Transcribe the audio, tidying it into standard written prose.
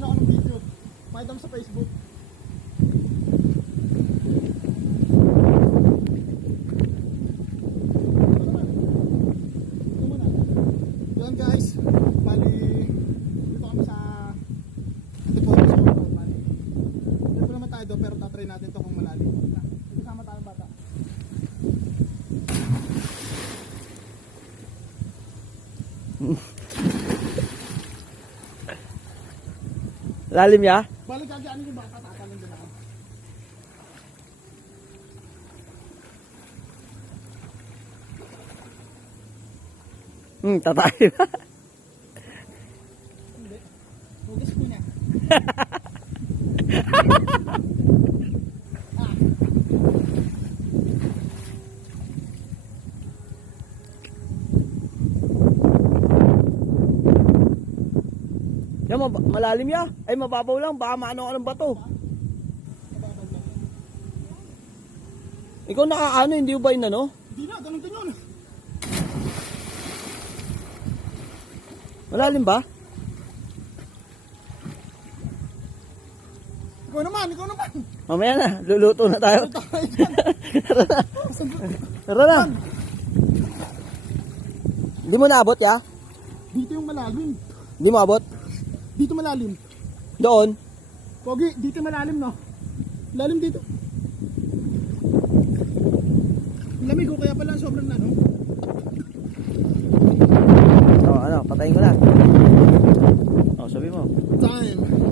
ano ako ng video. Makita mo sa Facebook. Yan guys, bali dito kami sa Antipolo. Bali dito naman tayo doon, pero tatry natin to kung malalim. Kasama tayong bata. Lalim ya? Bali gagawin yung bata, tatanong din ako. Tatay. Hindi. Hugis mo niya. Yan, malalim ya? Ay, mababaw lang. Baka maano ka ng bato. Ikaw nakaano, hindi ba yun ano? Hindi na, ganun din yun. Malalim ba? Ikaw naman. Mamaya na, luluto na tayo. Ito tayo dyan. Tara na. Tara na. Hindi mo naabot ya? Dito yung malalim. Hindi mo abot? Dito malalim. Doon? Pogi, dito malalim no? Lalim dito. Lamig ko kaya pala sobrang na no? Ano, patayin ko na. Sabi mo. Time.